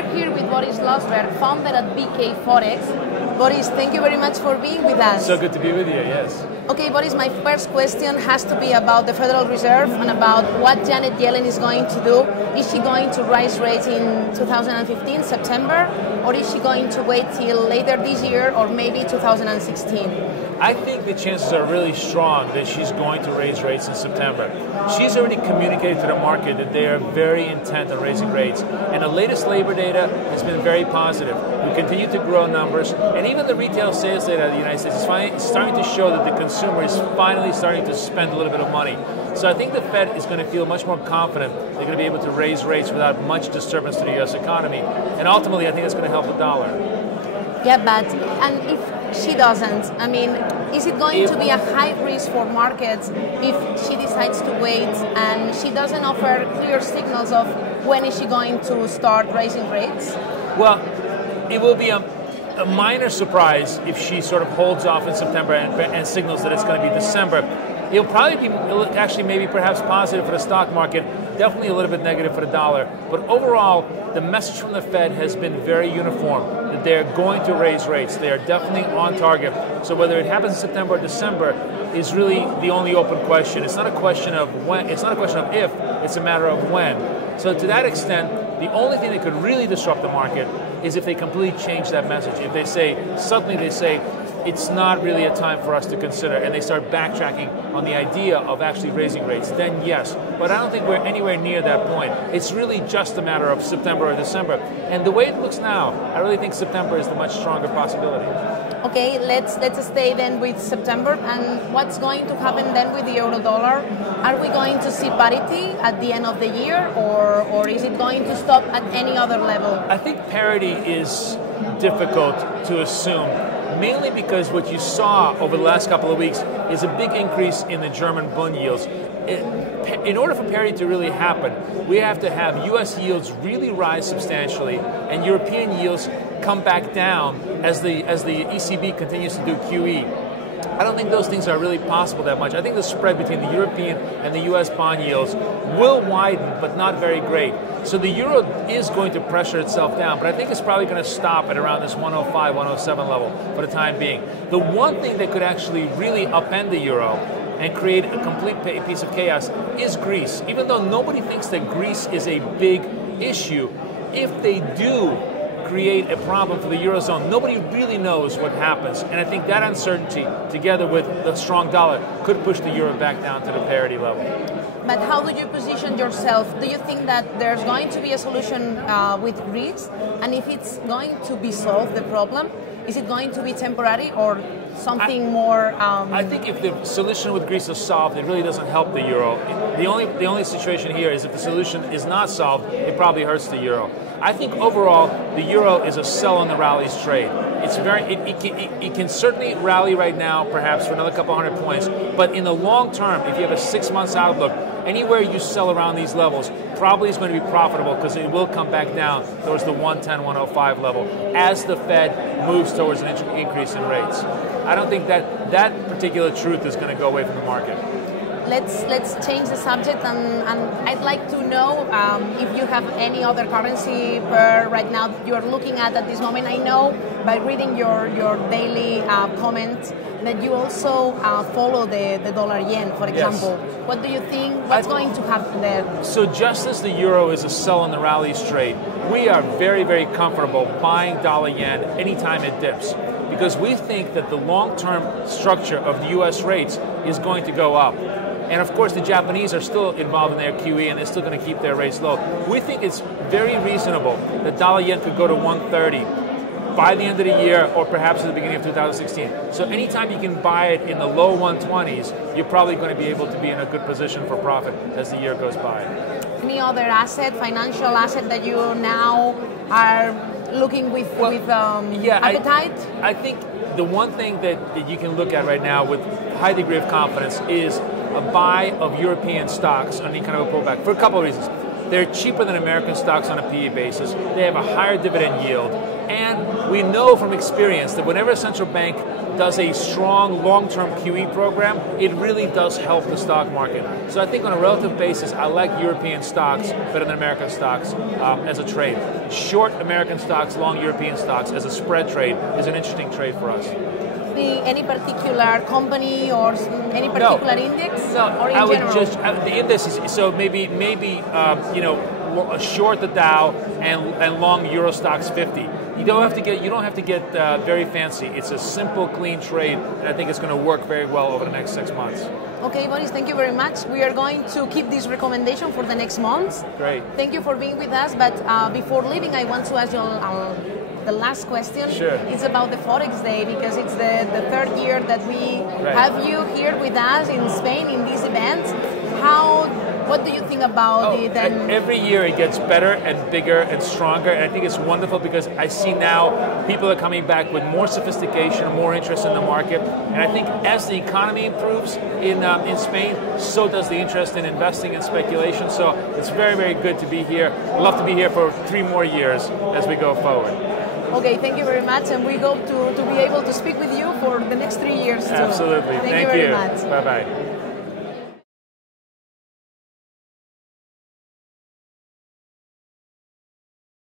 we're here with Boris Schlossberg, founder at BK Forex. Boris, thank you very much for being with us. So good to be with you, yes. Okay, Boris, my first question has to be about the Federal Reserve and about what Janet Yellen is going to do. Is she going to raise rates in 2015, September, or is she going to wait till later this year or maybe 2016? I think the chances are really strong that she's going to raise rates in September. She's already communicated to the market that they are very intent on raising rates, and the latest labor data has been very positive. We continue to grow numbers, and even the retail sales data of the United States is starting to show that the consumer is finally starting to spend a little bit of money. So I think the Fed is going to feel much more confident they're going to be able to raise rates without much disturbance to the U.S. economy, and ultimately I think it's going to help the dollar. Yeah, but and if she doesn't, I mean, is it going to be a high risk for markets if she decides to wait and she doesn't offer clear signals of when is she going to start raising rates? Well, it will be a minor surprise if she sort of holds off in September and signals that it's going to be December. It'll probably be actually maybe perhaps positive for the stock market, definitely a little bit negative for the dollar. But overall, the message from the Fed has been very uniform, that they're going to raise rates. They are definitely on target. So whether it happens in September or December is really the only open question. It's not a question of when, it's not a question of if, it's a matter of when. So to that extent, the only thing that could really disrupt the market is if they completely change that message. If they say, suddenly they say, it's not really a time for us to consider, and they start backtracking on the idea of actually raising rates, then yes. But I don't think we're anywhere near that point. It's really just a matter of September or December. And the way it looks now, I really think September is the much stronger possibility. Okay, let's stay then with September. And what's going to happen then with the euro-dollar? Are we going to see parity at the end of the year, or is it going to stop at any other level? I think parity is difficult to assume, mainly because what you saw over the last couple of weeks is a big increase in the German bond yields. In order for parity to really happen, we have to have U.S. yields really rise substantially and European yields come back down as the ECB continues to do QE. I don't think those things are really possible that much. I think the spread between the European and the U.S. bond yields will widen, but not very great. So the euro is going to pressure itself down, but I think it's probably going to stop at around this 105, 107 level for the time being. The one thing that could actually really upend the euro and create a complete piece of chaos is Greece. Even though nobody thinks that Greece is a big issue, if they do create a problem for the Eurozone, nobody really knows what happens. And I think that uncertainty, together with the strong dollar, could push the euro back down to the parity level. But how do you position yourself? Do you think that there's going to be a solution with Greece? And if it's going to be solved, the problem, is it going to be temporary or something more? I think if the solution with Greece is solved, it really doesn't help the euro. The only situation here is if the solution is not solved, it probably hurts the euro. I think overall, the euro is a sell on the rallies trade. It's it can certainly rally right now, perhaps for another couple hundred points. But in the long term, if you have a 6 months outlook, anywhere you sell around these levels probably is going to be profitable because it will come back down towards the 110, 105 level as the Fed moves towards an increase in rates. I don't think that particular truth is going to go away from the market. Let's change the subject, and I'd like to know if you have any other currency pair right now that you're looking at this moment. I know by reading your daily comment that you also follow the dollar yen, for example. Yes. What do you think? What's going to happen there? So just as the euro is a sell on the rallies trade, we are very, very comfortable buying dollar yen anytime it dips, because we think that the long-term structure of the U.S. rates is going to go up. And of course, the Japanese are still involved in their QE, and they're still going to keep their rates low. We think it's very reasonable that dollar yen could go to 130 by the end of the year, or perhaps at the beginning of 2016. So anytime you can buy it in the low 120s, you're probably going to be able to be in a good position for profit as the year goes by. Any other asset, financial asset that you now are looking with appetite? I think the one thing that you can look at right now with high degree of confidence is a buy of European stocks on any kind of a pullback for a couple of reasons. They're cheaper than American stocks on a PE basis. They have a higher dividend yield. And we know from experience that whenever a central bank does a strong long-term QE program, it really does help the stock market. So I think on a relative basis, I like European stocks better than American stocks as a trade. Short American stocks, long European stocks as a spread trade is an interesting trade for us. Any particular company or any particular index? No, or in I would general? just the indices. So maybe short the Dow and long Euro Stocks 50. You don't have to get very fancy. It's a simple, clean trade, and I think it's going to work very well over the next 6 months. Okay, Boris, thank you very much. We are going to keep this recommendation for the next months. Great. Thank you for being with us. But before leaving, I want to ask you the last question. Sure. It's about the Forex Day, because it's the third year that we have you here with us in Spain in this event. What do you think about it? And every year it gets better and bigger and stronger, and I think it's wonderful because I see now people are coming back with more sophistication, more interest in the market, and I think as the economy improves in Spain, so does the interest in investing and speculation. So it's very, very good to be here. I'd love to be here for 3 more years as we go forward. Okay, thank you very much, and we hope to be able to speak with you for the next 3 years too. Absolutely. Thank you very much. Bye-bye.